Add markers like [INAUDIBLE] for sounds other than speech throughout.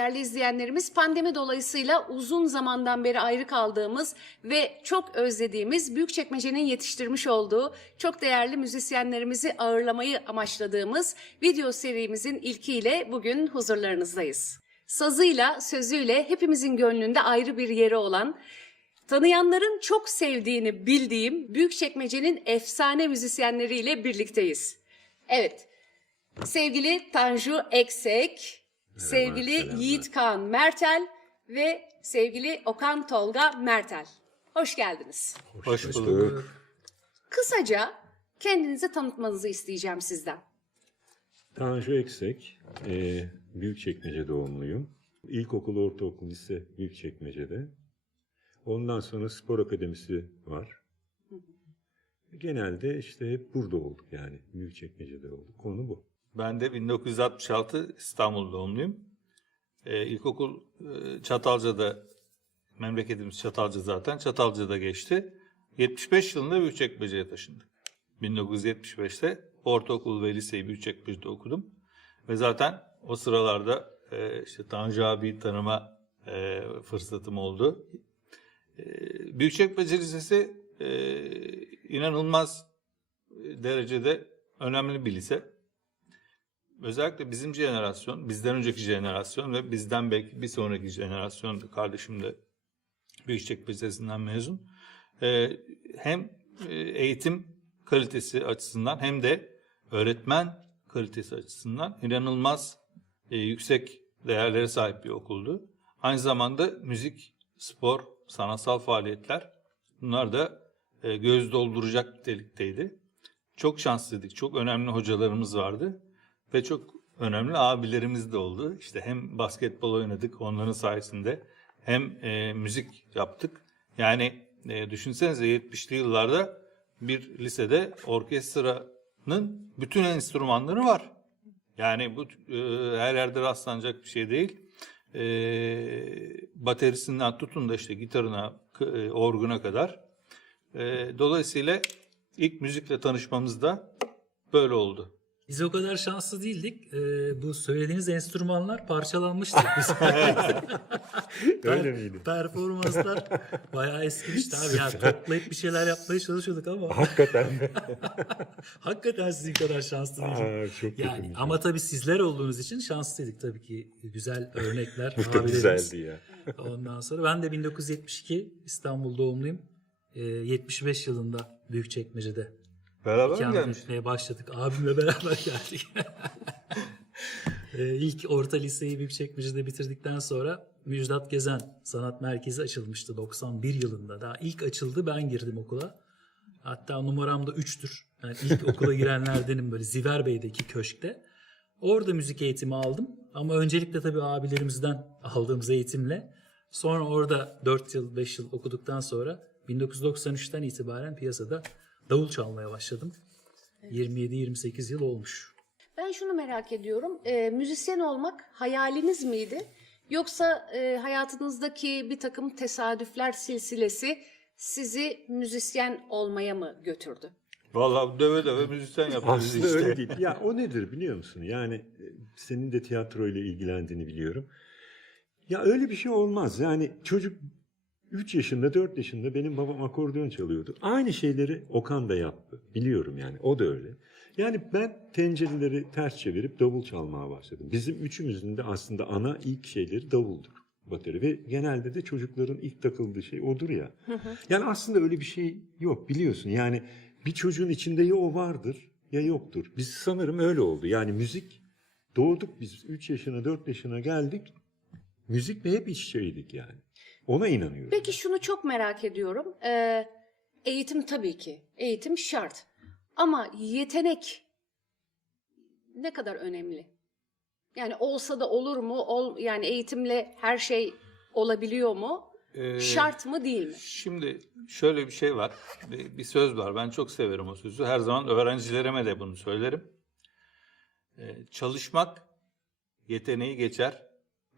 değerli izleyenlerimiz pandemi dolayısıyla uzun zamandan beri ayrı kaldığımız ve çok özlediğimiz Büyükçekmece'nin yetiştirmiş olduğu çok değerli müzisyenlerimizi ağırlamayı amaçladığımız video serimizin ilkiyle bugün huzurlarınızdayız. Sazıyla, sözüyle hepimizin gönlünde ayrı bir yeri olan Tanıyanların çok sevdiğini bildiğim Büyükçekmece'nin efsane müzisyenleriyle birlikteyiz. Evet, sevgili Tanju Eksek, sevgili selamlar. Yiğit Kaan Mertel ve sevgili Okan Tolga Mertel. Hoş geldiniz. Hoş bulduk. Kısaca kendinizi tanıtmanızı isteyeceğim sizden. Tanju Eksek, e, Büyükçekmece doğumluyum. İlkokul, ortaokul, lise Büyükçekmece'de. Ondan sonra spor akademisi var. Genelde işte hep burada olduk yani. Büyükçekmece'de olduk. Konu bu. Ben de 1966 İstanbul doğumluyum. Ee, ilkokul e, Çatalca'da, memleketimiz Çatalca zaten, Çatalca'da geçti. 75 yılında Büyükçekmece'ye taşındık. 1975'te ortaokul ve liseyi Büyükçekmece'de okudum. Ve zaten o sıralarda e, işte Tanju abi tanıma e, fırsatım oldu. E, Büyükçekmece Lisesi e, inanılmaz derecede önemli bir lise. Özellikle bizim jenerasyon, bizden önceki jenerasyon ve bizden belki bir sonraki jenerasyon kardeşim de Büyükçekmece Lisesi'nden mezun. Ee, hem e, eğitim kalitesi açısından hem de öğretmen kalitesi açısından inanılmaz e, yüksek değerlere sahip bir okuldu. Aynı zamanda müzik, spor, sanatsal faaliyetler bunlar da e, göz dolduracak nitelikteydi. Çok şanslıydık, çok önemli hocalarımız vardı ve çok önemli abilerimiz de oldu. İşte hem basketbol oynadık onların sayesinde hem e, müzik yaptık. Yani e, düşünsenize 70'li yıllarda bir lisede orkestranın bütün enstrümanları var. Yani bu e, her yerde rastlanacak bir şey değil. E, baterisinden tutun da işte gitarına, e, orguna kadar. E, dolayısıyla ilk müzikle tanışmamız da böyle oldu. Biz o kadar şanslı değildik. Ee, bu söylediğiniz enstrümanlar parçalanmıştı. [LAUGHS] Biz [LAUGHS] Öyle miydi? Performanslar bayağı eskimişti abi. Yani toplayıp bir şeyler yapmaya çalışıyorduk ama Hakikaten. [LAUGHS] hakikaten sizin kadar şanslı. Aa, çok Yani kötüymüş. ama tabii sizler olduğunuz için şanslıydık tabii ki. Güzel örnekler. Bu da güzeldi ya. Ondan sonra ben de 1972 İstanbul doğumluyum. Ee, 75 yılında Büyükçekmece'de Beraber mi İkamet gelmiş? etmeye başladık. Abimle beraber [LAUGHS] geldik. ee, ilk orta liseyi Büyükçekmece'de bitirdikten sonra Müjdat Gezen Sanat Merkezi açılmıştı 91 yılında. Daha ilk açıldı ben girdim okula. Hatta numaram da 3'tür. Yani ilk okula girenlerdenim böyle Ziverbey'deki köşkte. Orada müzik eğitimi aldım. Ama öncelikle tabii abilerimizden aldığımız eğitimle. Sonra orada 4 yıl 5 yıl okuduktan sonra 1993'ten itibaren piyasada davul çalmaya başladım. 27-28 yıl olmuş. Ben şunu merak ediyorum. e, müzisyen olmak hayaliniz miydi? Yoksa e, hayatınızdaki bir takım tesadüfler silsilesi sizi müzisyen olmaya mı götürdü? Vallahi döve döve müzisyen yapıyoruz Aslında işte. öyle değil. Ya o nedir biliyor musun? Yani e, senin de tiyatro ile ilgilendiğini biliyorum. Ya öyle bir şey olmaz. Yani çocuk 3 yaşında 4 yaşında benim babam akordeon çalıyordu. Aynı şeyleri Okan da yaptı. Biliyorum yani o da öyle. Yani ben tencereleri ters çevirip davul çalmaya başladım. Bizim üçümüzün de aslında ana ilk şeyleri davuldur. Bateri ve genelde de çocukların ilk takıldığı şey odur ya. Yani aslında öyle bir şey yok biliyorsun. Yani bir çocuğun içinde ya o vardır ya yoktur. Biz sanırım öyle oldu. Yani müzik doğduk biz 3 yaşına 4 yaşına geldik. Müzikle hep iç içeydik yani. Ona inanıyorum. Peki şunu çok merak ediyorum. Ee, eğitim tabii ki. Eğitim şart. Ama yetenek ne kadar önemli? Yani olsa da olur mu? Ol, yani eğitimle her şey olabiliyor mu? Ee, Şart mı değil mi? Şimdi şöyle bir şey var. Bir, bir söz var. Ben çok severim o sözü. Her zaman öğrencilerime de bunu söylerim. Ee, çalışmak yeteneği geçer.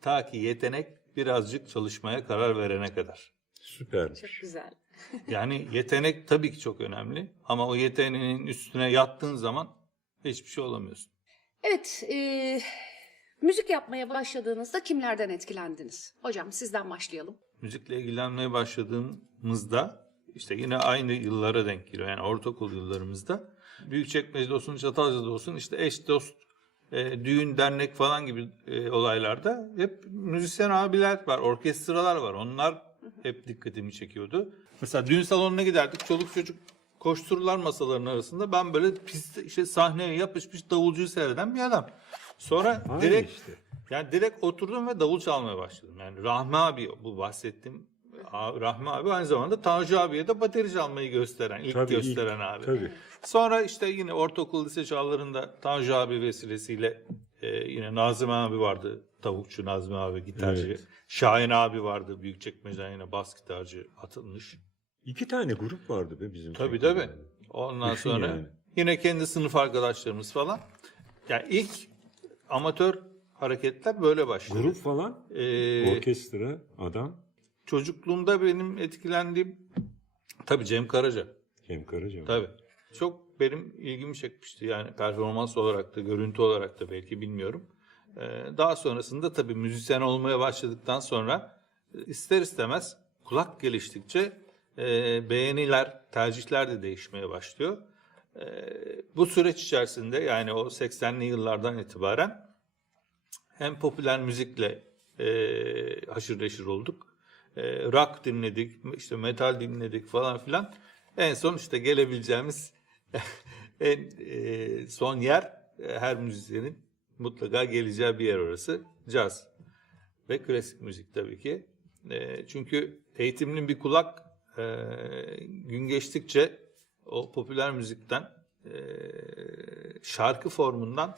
Ta ki yetenek birazcık çalışmaya karar verene kadar. Süpermiş. Çok güzel. [LAUGHS] Yani yetenek tabii ki çok önemli. Ama o yeteneğin üstüne yattığın zaman hiçbir şey olamıyorsun. Evet, e, Müzik yapmaya başladığınızda kimlerden etkilendiniz? Hocam sizden başlayalım. Müzikle ilgilenmeye başladığımızda işte yine aynı yıllara denk geliyor. Yani ortaokul yıllarımızda. Büyükçekmece'de olsun, Çatalca'da olsun işte eş dost, e, düğün, dernek falan gibi e, olaylarda hep müzisyen abiler var, orkestralar var. Onlar hep dikkatimi çekiyordu. Mesela düğün salonuna giderdik. Çoluk çocuk koştururlar masaların arasında. Ben böyle pist, işte sahneye yapışmış davulcuyu seyreden bir adam. Sonra Aynı direkt işte. yani direkt oturdum ve davul çalmaya başladım. Yani Rahmi abi bu bahsettiğim Rahmi abi aynı zamanda Tanju abiye de bateri çalmayı gösteren, ilk Tabii, ilk- gösteren abi. Tabii. Sonra işte yine ortaokul lise çağlarında Tanju abi vesilesiyle e, yine Nazım abi vardı. Tavukçu Nazım abi gitarcı. Evet. Şahin abi vardı. Büyükçekmece'den yine bas gitarcı atılmış. İki tane grup vardı be bizim. Tabii tabii. Ondan Düşün sonra yani. yine kendi sınıf arkadaşlarımız falan. Yani ilk amatör hareketler böyle başladı. Grup falan, Ee, orkestra, adam, çocukluğumda benim etkilendiğim tabii Cem Karaca. Cem Karaca. Tabii. Çok benim ilgimi çekmişti. Yani performans olarak da, görüntü olarak da belki bilmiyorum. Ee, daha sonrasında tabii müzisyen olmaya başladıktan sonra e, ister istemez kulak geliştikçe e, beğeniler, tercihler de değişmeye başlıyor. E, bu süreç içerisinde yani o 80'li yıllardan itibaren hem popüler müzikle e, haşır neşir olduk. Rock dinledik, işte metal dinledik falan filan. En son işte gelebileceğimiz en e, son yer e, her müzisyenin mutlaka geleceği bir yer orası. Caz ve klasik müzik tabii ki. E, çünkü eğitimli bir kulak e, gün geçtikçe o popüler müzikten e, şarkı formundan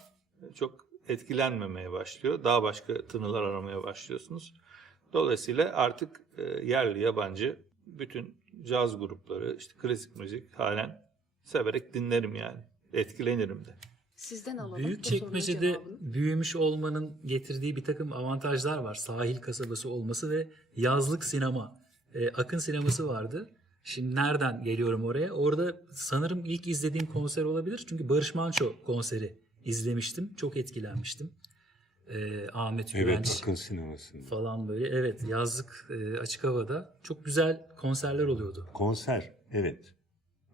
çok etkilenmemeye başlıyor. Daha başka tınılar aramaya başlıyorsunuz. Dolayısıyla artık e, yerli yabancı bütün caz grupları, işte klasik müzik halen severek dinlerim yani. Etkilenirim de. Sizden alalım. Büyük çekmecede büyümüş olmanın getirdiği bir takım avantajlar var. Sahil kasabası olması ve yazlık sinema. Ee, Akın sineması vardı. Şimdi nereden geliyorum oraya? Orada sanırım ilk izlediğim konser olabilir. Çünkü Barış Manço konseri izlemiştim. Çok etkilenmiştim. Ee, Ahmet Evet, Güvenç Akın sinemasında. falan böyle. Evet yazlık e, açık havada çok güzel konserler oluyordu. Konser, evet.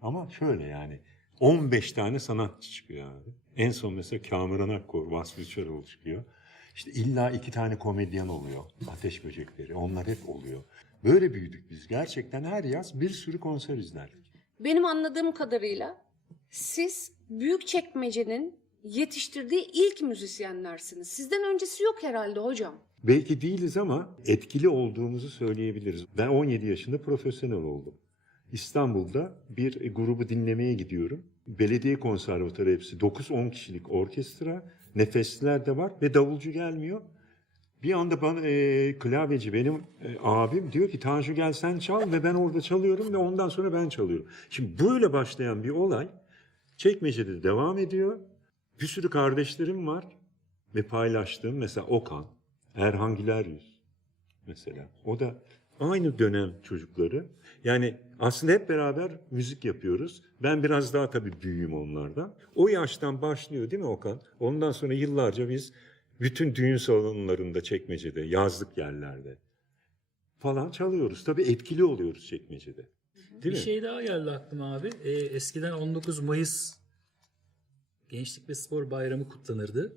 Ama şöyle yani 15 tane sanatçı çıkıyor abi. En son mesela Kamuran Akkor, Vasfi Uçaroğlu çıkıyor. İşte illa iki tane komedyen oluyor. Ateş böcekleri. Onlar hep oluyor. Böyle büyüdük biz. Gerçekten her yaz bir sürü konser izlerdik. Benim anladığım kadarıyla siz Büyükçekmece'nin yetiştirdiği ilk müzisyenlersiniz. Sizden öncesi yok herhalde hocam. Belki değiliz ama etkili olduğumuzu söyleyebiliriz. Ben 17 yaşında profesyonel oldum. İstanbul'da bir grubu dinlemeye gidiyorum. Belediye konservatuarı hepsi 9-10 kişilik orkestra. Nefesliler de var ve davulcu gelmiyor. Bir anda bana e, klavyeci benim e, abim diyor ki Tanju gel sen çal ve ben orada çalıyorum ve ondan sonra ben çalıyorum. Şimdi böyle başlayan bir olay Çekmece'de devam ediyor. Bir sürü kardeşlerim var ve paylaştığım mesela Okan, Erhan Güleryüz mesela. O da aynı dönem çocukları. Yani aslında hep beraber müzik yapıyoruz. Ben biraz daha tabii büyüğüm onlardan. O yaştan başlıyor değil mi Okan? Ondan sonra yıllarca biz bütün düğün salonlarında çekmecede, yazlık yerlerde falan çalıyoruz. Tabii etkili oluyoruz çekmecede. Değil bir mi? şey daha geldi aklıma abi. Ee, eskiden 19 Mayıs Gençlik ve Spor Bayramı kutlanırdı.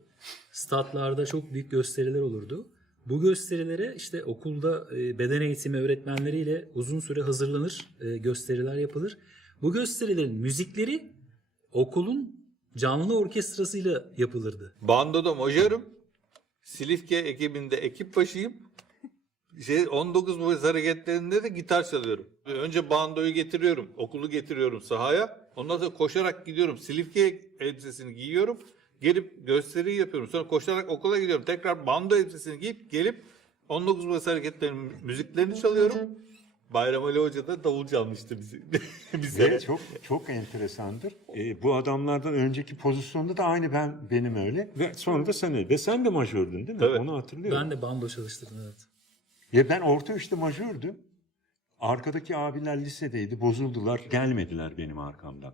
Statlarda çok büyük gösteriler olurdu. Bu gösterilere işte okulda e, beden eğitimi öğretmenleriyle uzun süre hazırlanır, e, gösteriler yapılır. Bu gösterilerin müzikleri okulun canlı orkestrasıyla yapılırdı. Bandoda majörüm. Silifke ekibinde ekip başıyım. Şey 19 Mayıs hareketlerinde de gitar çalıyorum. Önce bandoyu getiriyorum, okulu getiriyorum sahaya. Ondan sonra koşarak gidiyorum. Silifke elbisesini giyiyorum. Gelip gösteriyi yapıyorum. Sonra koşarak okula gidiyorum. Tekrar bando elbisesini giyip gelip 19 Mayıs hareketlerinin müziklerini çalıyorum. Bayram Ali Hoca da davul çalmıştı bizi. [LAUGHS] bize. Ve çok çok enteresandır. Ee, bu adamlardan önceki pozisyonda da aynı ben benim öyle ve sonra da sen öyle. Ve sen de majördün değil mi? Evet. Onu hatırlıyorum. Ben de bando çalıştırdım evet. Ya ben orta üçte majördüm. Arkadaki abiler lisedeydi, bozuldular, gelmediler benim arkamdan.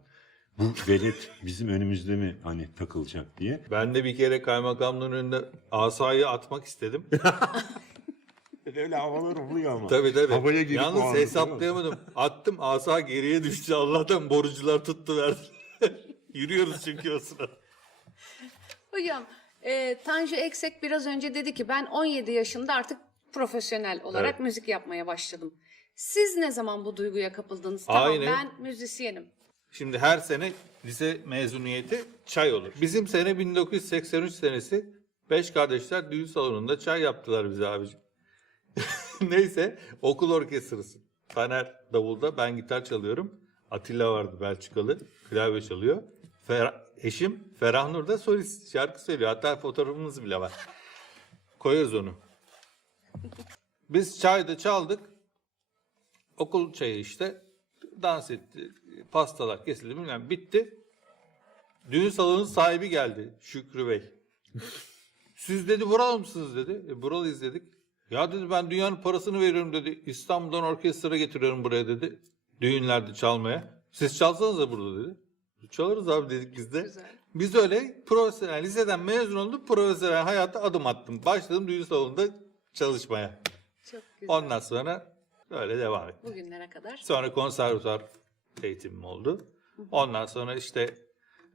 Bu velet bizim önümüzde mi hani takılacak diye. Ben de bir kere kaymakamlığın önünde asayı atmak istedim. [LAUGHS] Öyle havalar oluyor ama. Tabii tabii. Havaya girip Yalnız anda, hesaplayamadım. Attım asa geriye düştü. Allah'tan borucular tuttu verdi. [LAUGHS] Yürüyoruz çünkü o sırada. Hocam e, Tanju Eksek biraz önce dedi ki ben 17 yaşında artık profesyonel olarak Evet. müzik yapmaya başladım. Siz ne zaman bu duyguya kapıldınız? Tamam ben müzisyenim. Şimdi her sene lise mezuniyeti çay olur. Bizim sene 1983 senesi beş kardeşler düğün salonunda çay yaptılar bize abicim. [LAUGHS] Neyse okul orkestrası. Taner davulda ben gitar çalıyorum. Atilla vardı Belçikalı klavye çalıyor. Fer eşim Ferah Nur da solist şarkı söylüyor. Hatta fotoğrafımız bile var. Koyarız onu. Biz çayda çaldık. Okul çayı işte. Dans etti. Pastalar kesildi bilmem bitti. Düğün salonunun sahibi geldi Şükrü Bey. [LAUGHS] Siz dedi buralı mısınız dedi. E, buralıyız dedik. Ya dedi ben dünyanın parasını veriyorum dedi. İstanbul'dan orkestra getiriyorum buraya dedi. Düğünlerde çalmaya. Siz çalsanız da burada dedi. Çalarız abi dedik biz de. Güzel. Biz öyle profesyonel liseden mezun olduk. Profesyonel hayata adım attım. Başladım düğün salonunda çalışmaya. Çok güzel. Ondan sonra öyle devam ettim. Bugünlere kadar. Sonra konservatuar eğitimim oldu. Ondan sonra işte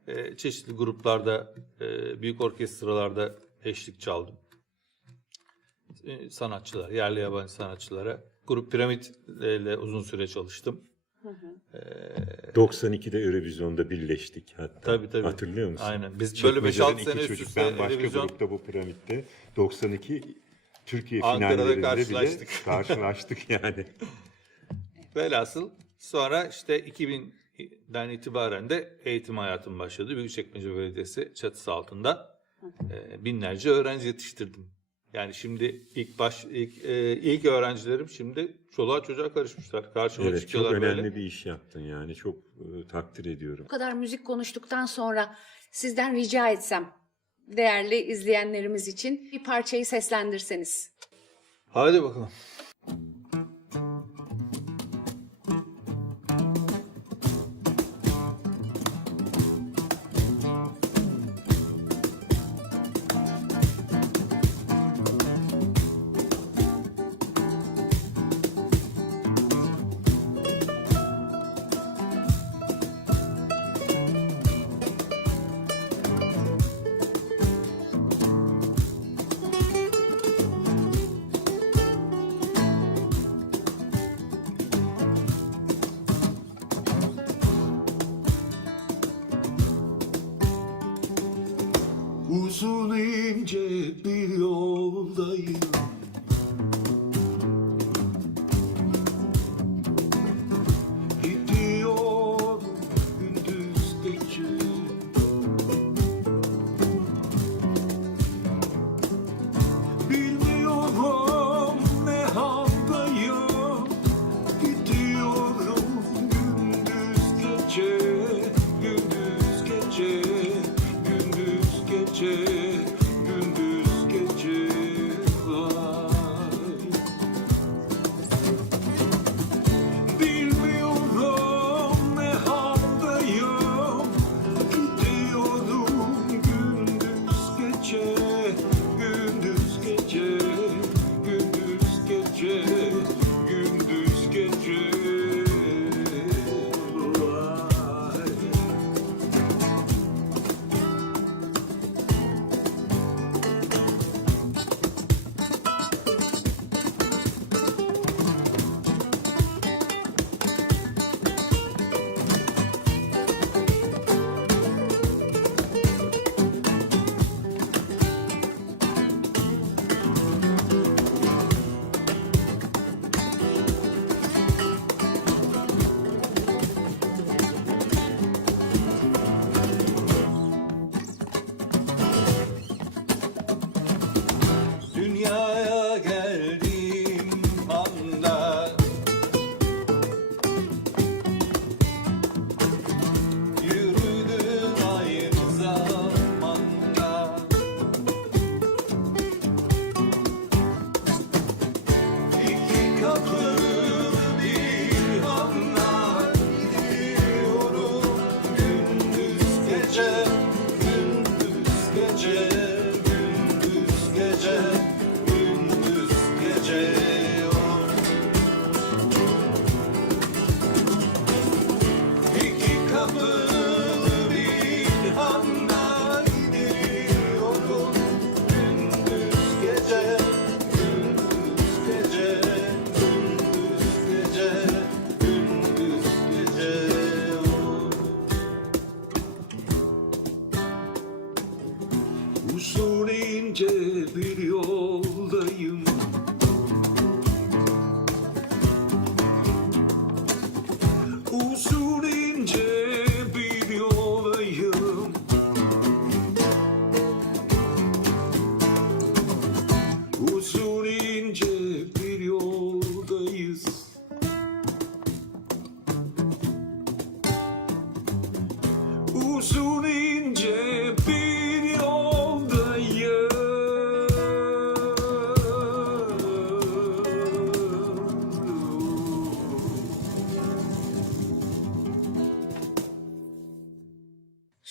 e, çeşitli gruplarda, e, büyük orkestralarda eşlik çaldım. E, sanatçılar, yerli yabancı sanatçılara. Grup Piramit ile uzun süre çalıştım. 92'de Eurovision'da birleştik hatta. Tabii, tabii. Hatırlıyor musun? Aynen. Biz böyle Çekmeceden 5-6 iki sene üst üste Ben başka Eurovision- grupta bu piramitte. 92 Türkiye Ankara'da finallerinde karşılaştık. bile karşılaştık yani. [LAUGHS] Velhasıl sonra işte 2000'den itibaren de eğitim hayatım başladı. Büyükçekmece Belediyesi çatısı altında e, binlerce öğrenci yetiştirdim. Yani şimdi ilk baş ilk, e, ilk öğrencilerim şimdi çoluğa çocuğa karışmışlar. Karşıma Evet çok çıkıyorlar önemli böyle. bir iş yaptın yani. Çok e, takdir ediyorum. Bu kadar müzik konuştuktan sonra sizden rica etsem değerli izleyenlerimiz için bir parçayı seslendirseniz. Hadi bakalım.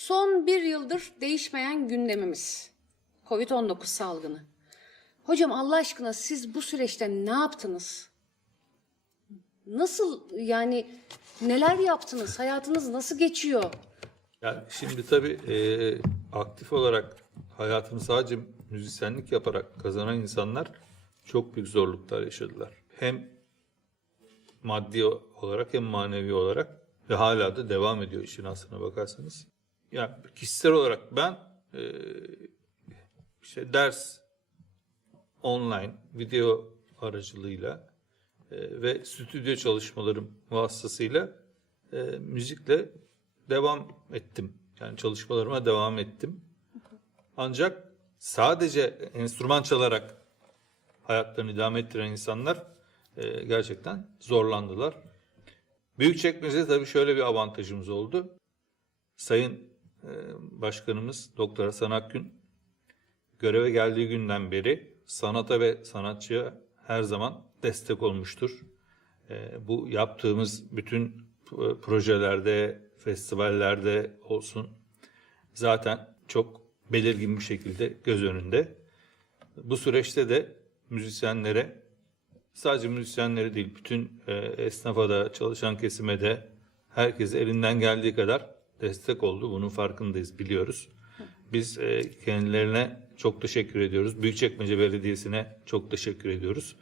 Son bir yıldır değişmeyen gündemimiz. Covid-19 salgını. Hocam Allah aşkına siz bu süreçte ne yaptınız? Nasıl yani neler yaptınız? Hayatınız nasıl geçiyor? Yani şimdi tabii e, aktif olarak hayatını sadece müzisyenlik yaparak kazanan insanlar çok büyük zorluklar yaşadılar. Hem maddi olarak hem manevi olarak ve hala da devam ediyor işin aslına bakarsanız. Yani kişisel olarak ben e, işte ders online video aracılığıyla e, ve stüdyo çalışmalarım vasıtasıyla e, müzikle devam ettim. Yani çalışmalarıma devam ettim. Ancak sadece enstrüman çalarak hayatlarını idame ettiren insanlar e, gerçekten zorlandılar. Büyükçekmece'de tabii şöyle bir avantajımız oldu. Sayın Başkanımız Doktor Hasan Akgün göreve geldiği günden beri sanata ve sanatçıya her zaman destek olmuştur. E, bu yaptığımız bütün projelerde, festivallerde olsun zaten çok belirgin bir şekilde göz önünde. Bu süreçte de müzisyenlere sadece müzisyenleri değil bütün e, esnafa da çalışan kesime de herkese elinden geldiği kadar destek oldu. Bunun farkındayız biliyoruz. Biz e, kendilerine çok teşekkür ediyoruz. Büyükçekmece Belediyesi'ne çok teşekkür ediyoruz.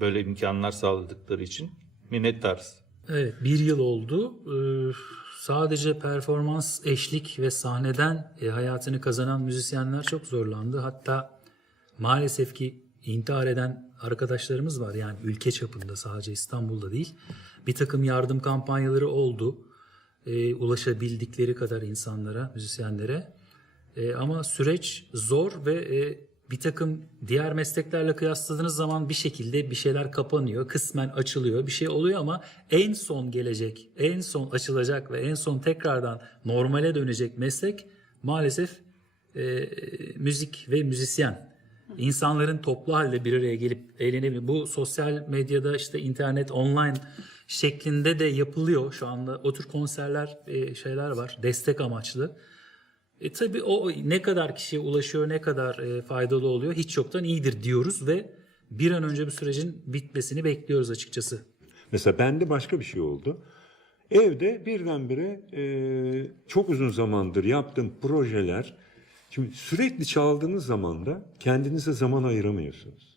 Böyle imkanlar sağladıkları için minnettarız. Evet bir yıl oldu. Ee, sadece performans, eşlik ve sahneden e, hayatını kazanan müzisyenler çok zorlandı. Hatta maalesef ki intihar eden arkadaşlarımız var. Yani ülke çapında sadece İstanbul'da değil. Bir takım yardım kampanyaları oldu. Ee, ulaşabildikleri kadar insanlara, müzisyenlere. Ee, ama süreç zor ve e, bir takım diğer mesleklerle kıyasladığınız zaman bir şekilde bir şeyler kapanıyor, kısmen açılıyor, bir şey oluyor ama en son gelecek, en son açılacak ve en son tekrardan normale dönecek meslek maalesef e, müzik ve müzisyen. İnsanların toplu halde bir araya gelip eğlenebilir. Bu sosyal medyada işte internet, online şeklinde de yapılıyor şu anda. O tür konserler, e, şeyler var. Destek amaçlı. E tabii o ne kadar kişiye ulaşıyor, ne kadar e, faydalı oluyor hiç yoktan iyidir diyoruz ve bir an önce bu sürecin bitmesini bekliyoruz açıkçası. Mesela bende başka bir şey oldu. Evde birdenbire e, çok uzun zamandır yaptığım projeler, şimdi sürekli çaldığınız zaman da kendinize zaman ayıramıyorsunuz.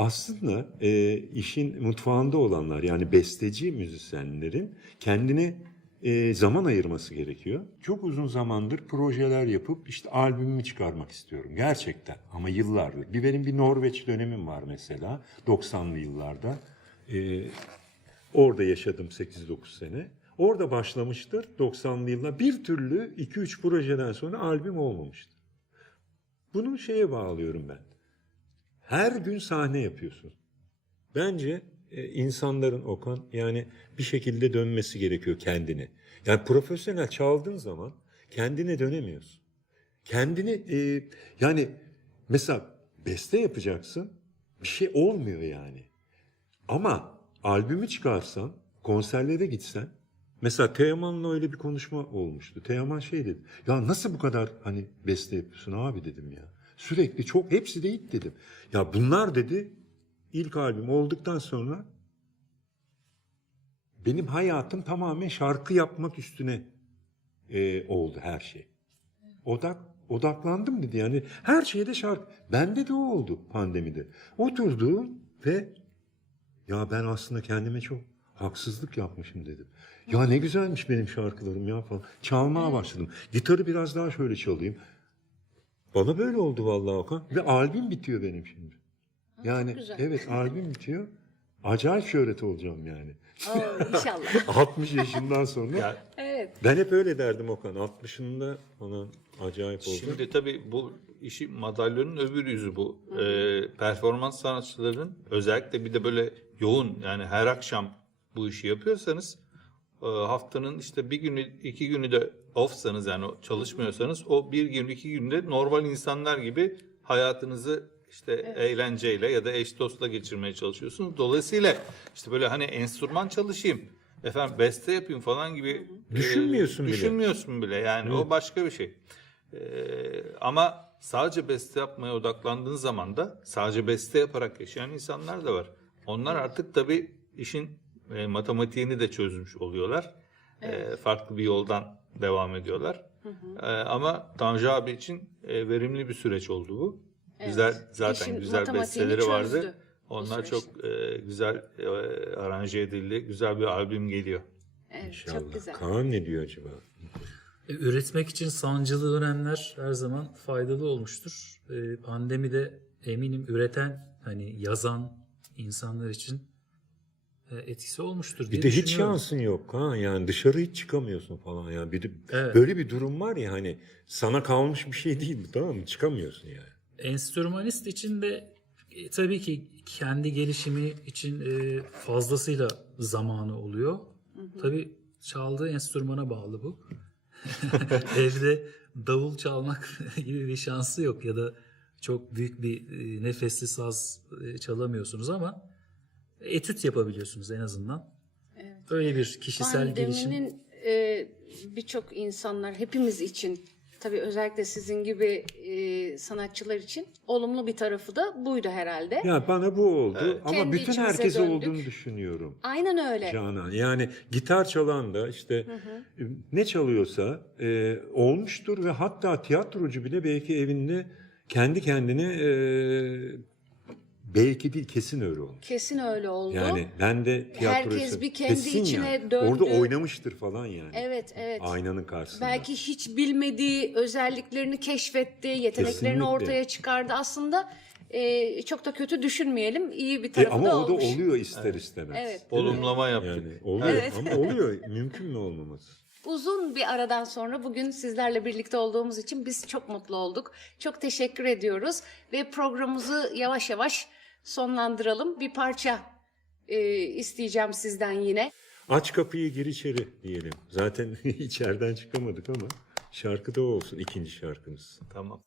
Aslında e, işin mutfağında olanlar yani besteci müzisyenlerin kendine e, zaman ayırması gerekiyor. Çok uzun zamandır projeler yapıp işte albümümü çıkarmak istiyorum gerçekten ama yıllardır. Bir benim bir Norveç dönemim var mesela 90'lı yıllarda. E, orada yaşadım 8-9 sene. Orada başlamıştır 90'lı yıllar. Bir türlü 2-3 projeden sonra albüm olmamıştı. Bunu şeye bağlıyorum ben. Her gün sahne yapıyorsun. Bence e, insanların Okan yani bir şekilde dönmesi gerekiyor kendine. Yani profesyonel çaldığın zaman kendine dönemiyorsun. Kendini e, yani mesela beste yapacaksın bir şey olmuyor yani. Ama albümü çıkarsan, konserlere gitsen, mesela Teoman'la öyle bir konuşma olmuştu. Teoman şey dedi, ya nasıl bu kadar hani beste yapıyorsun abi dedim ya. Sürekli çok, hepsi de hit dedim. Ya bunlar dedi, ilk albüm olduktan sonra benim hayatım tamamen şarkı yapmak üstüne e, oldu her şey. Odak odaklandım dedi yani her şeyde şarkı. Bende de o oldu pandemide. Oturdum ve ya ben aslında kendime çok haksızlık yapmışım dedim. Ya ne güzelmiş benim şarkılarım ya falan. Çalmaya başladım. Gitarı biraz daha şöyle çalayım. Bana böyle oldu vallahi Okan. Ve albüm bitiyor benim şimdi. Yani güzel. evet albüm bitiyor. Acayip şöhret olacağım yani. Oo, inşallah. [LAUGHS] 60 yaşından sonra. Ya Evet. Ben hep öyle derdim Okan. 60'ında falan acayip oldu. Şimdi tabii bu işi madalyonun öbür yüzü bu. Ee, performans sanatçıların özellikle bir de böyle yoğun yani her akşam bu işi yapıyorsanız e, haftanın işte bir günü iki günü de offsanız yani çalışmıyorsanız o bir gün iki günde normal insanlar gibi hayatınızı işte eğlenceyle ya da eş dostla geçirmeye çalışıyorsunuz. Dolayısıyla işte böyle hani enstrüman çalışayım, efendim beste yapayım falan gibi e, Düşünmüyorsun bile. Düşünmüyorsun bile yani o başka bir şey. Ee, ama sadece beste yapmaya odaklandığın zaman da sadece beste yaparak yaşayan insanlar da var. Onlar artık tabii işin e, matematiğini de çözmüş oluyorlar. Ee, farklı bir yoldan devam ediyorlar. Ee, ama Tanju abi için e, verimli bir süreç oldu bu. Güzel zaten İşin güzel besteleri çözdü vardı. Onlar çok e, güzel e, aranje edildi. Güzel bir albüm geliyor. Evet, İnşallah. çok güzel. Kaan ne diyor acaba? E, Üretmek için sancılı dönemler her zaman faydalı olmuştur. E, Pandemide eminim üreten, hani yazan insanlar için e, etkisi olmuştur diye Bir de hiç şansın yok ha yani dışarı hiç çıkamıyorsun falan yani bir de Evet. böyle bir durum var ya hani sana kalmış bir şey değil bu tamam mı çıkamıyorsun yani. Enstrümanist için de e, tabii ki kendi gelişimi için e, fazlasıyla zamanı oluyor. Tabii çaldığı enstrümana bağlı bu. [LAUGHS] Evde davul çalmak [LAUGHS] gibi bir şansı yok ya da çok büyük bir e, nefesli saz e, çalamıyorsunuz ama etüt yapabiliyorsunuz en azından. Öyle bir kişisel gelişim. Pandeminin e, birçok insanlar hepimiz için tabii özellikle sizin gibi e, sanatçılar için olumlu bir tarafı da buydu herhalde. Ya bana bu oldu ama Kendi bütün herkese döndük. olduğunu düşünüyorum. Aynen öyle. Canan yani gitar çalan da işte e, ne çalıyorsa e, olmuştur ve hatta tiyatrocu bile belki evinde kendi kendine e, belki değil kesin öyle olmuş. Kesin öyle oldu. Yani ben de tiyatroyu Herkes bir kendi kesin içine yani. döndü. Orada oynamıştır falan yani. Evet, evet. Aynanın karşısında. Belki hiç bilmediği özelliklerini keşfetti, yeteneklerini Kesinlikle. ortaya çıkardı. Aslında e, çok da kötü düşünmeyelim. İyi bir E, tarafı ama da o da olmuş. oluyor ister istemez. Evet. Olumlama yaptık. Yani oluyor ama oluyor. [LAUGHS] Mümkün mü olmaması? Uzun bir aradan sonra bugün sizlerle birlikte olduğumuz için biz çok mutlu olduk. Çok teşekkür ediyoruz ve programımızı yavaş yavaş sonlandıralım. Bir parça e, isteyeceğim sizden yine. Aç kapıyı gir içeri diyelim. Zaten [LAUGHS] içeriden çıkamadık ama şarkı da olsun ikinci şarkımız. Tamam.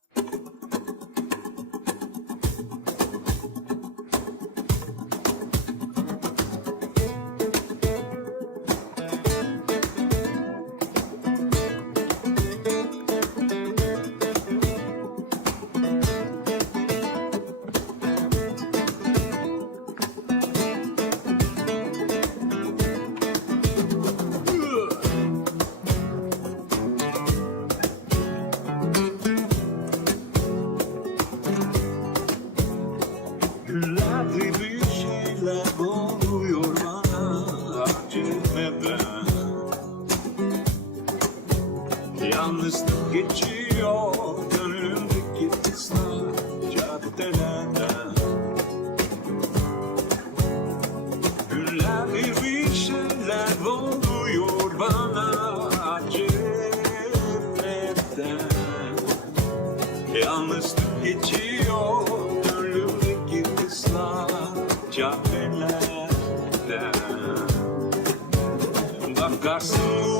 Cafelerde Bakarsın